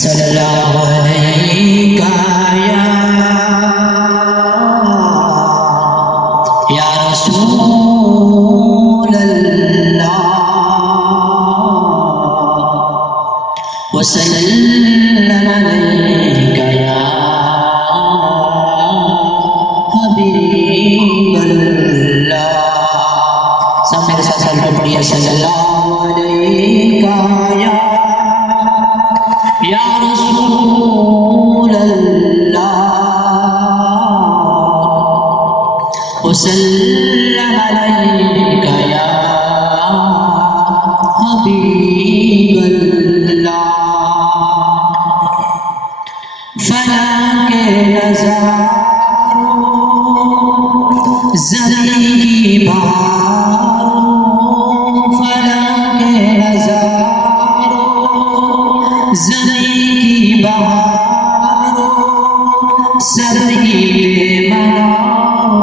सल्लल्लाहु अलैहि या रसूल अल्लाह वसल्लम अलैका या हबीब अल्लाह। सब मेरे साथ सल्लल्लाहु पढ़िए, सल्लल्लाहु अलैका या रसूल अल्लाह वसल्लम अलैका या हबीब अल्लाह। फला के नज़ारों ज़मीं की बहारों, फला के नज़ारों ज़मीं की बहारों, सभी के मनाओ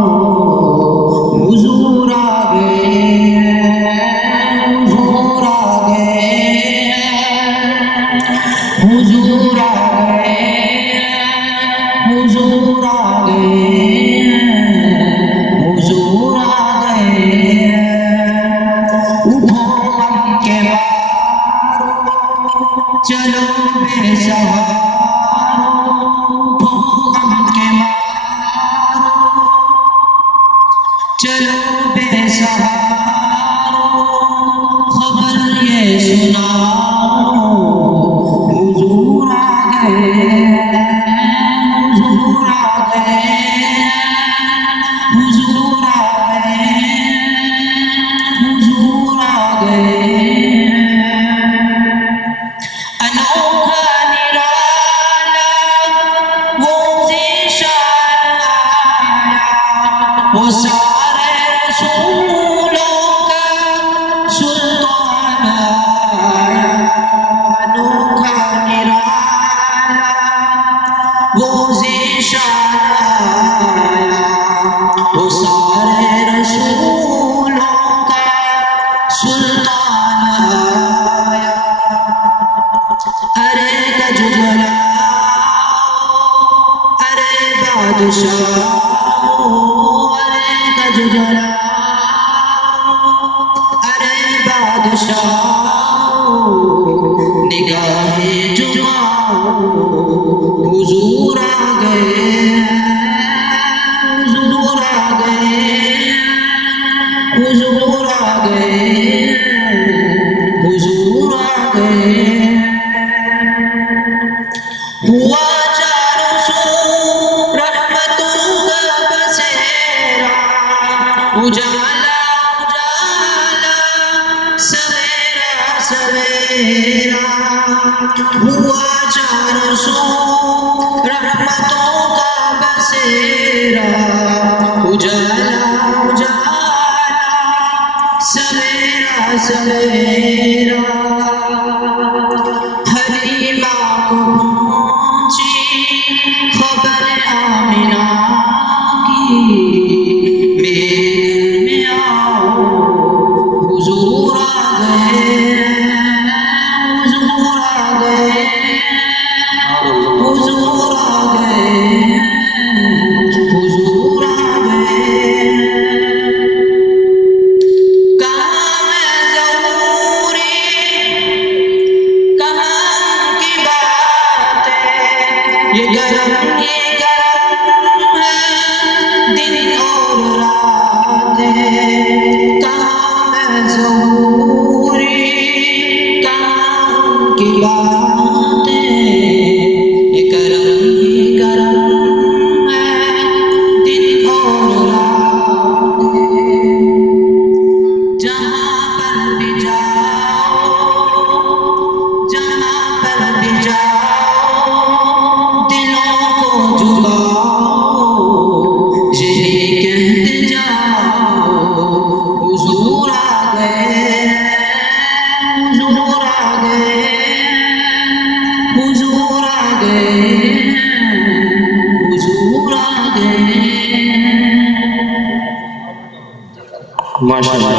हुज़ूर आ गए, हुज़ूर आ गए, हुज़ूर आ गए, हुज़ूर आ गए, हुज़ूर आ गए। उठो गम के मारो, चलो बेसहारो, उठो गम के मारो, चलो बेसहारो, खबर ये सुनाओ हुज़ूर आ गए, हुज़ूर आ गए, हुज़ूर आ गए, हुज़ूर आ गए। अनोखा निराला वो ज़ीशान आया, वो सारे रसूलों का सुल्तान आया। अनोखा निराला वो ज़ीशान आया, वो सारे रसूलों का सुल्तान आया। अरे गजुगलाओ, अरे बादशाहो, अरे गजुगलाओ, अरे बादशाहो, निगाहें झुकाओ हुज़ूर आ गए, हुज़ूर आ गए, हुज़ूर आ गए, हुज़ूर आ गए। हुआ चारों सू रहमतों का बसेरा, उजाला उजाला सवेरा सवेरा। हुआ चारों सू रहमतों का बसेरा, उजाला उजाला सवेरा सवेरा। हलीमा को पहुंची खबर आमिना की, मेरे घर में आओ हुज़ूर आ गए, हुज़ूर आ गए, हुज़ूर आ गए, हुज़ूर आ गए। कहाँ मैं ज़रूरी, कहाँ की बातें, ये गरम है दिन और रातें। कहाँ मैं ज़रूरी, कहाँ की बातें, ये गरम है दिन और रातें। जहाँ पर भी जाओ, जहाँ पर भी जाओ, दिलों को झुकाओ, यही कहते जाओ हुज़ूर आ गए, हुज़ूर आ गए, हुज़ूर आ गए, हुज़ूर आ गए। माशाअल्लाह,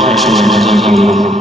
माशाअल्लाह।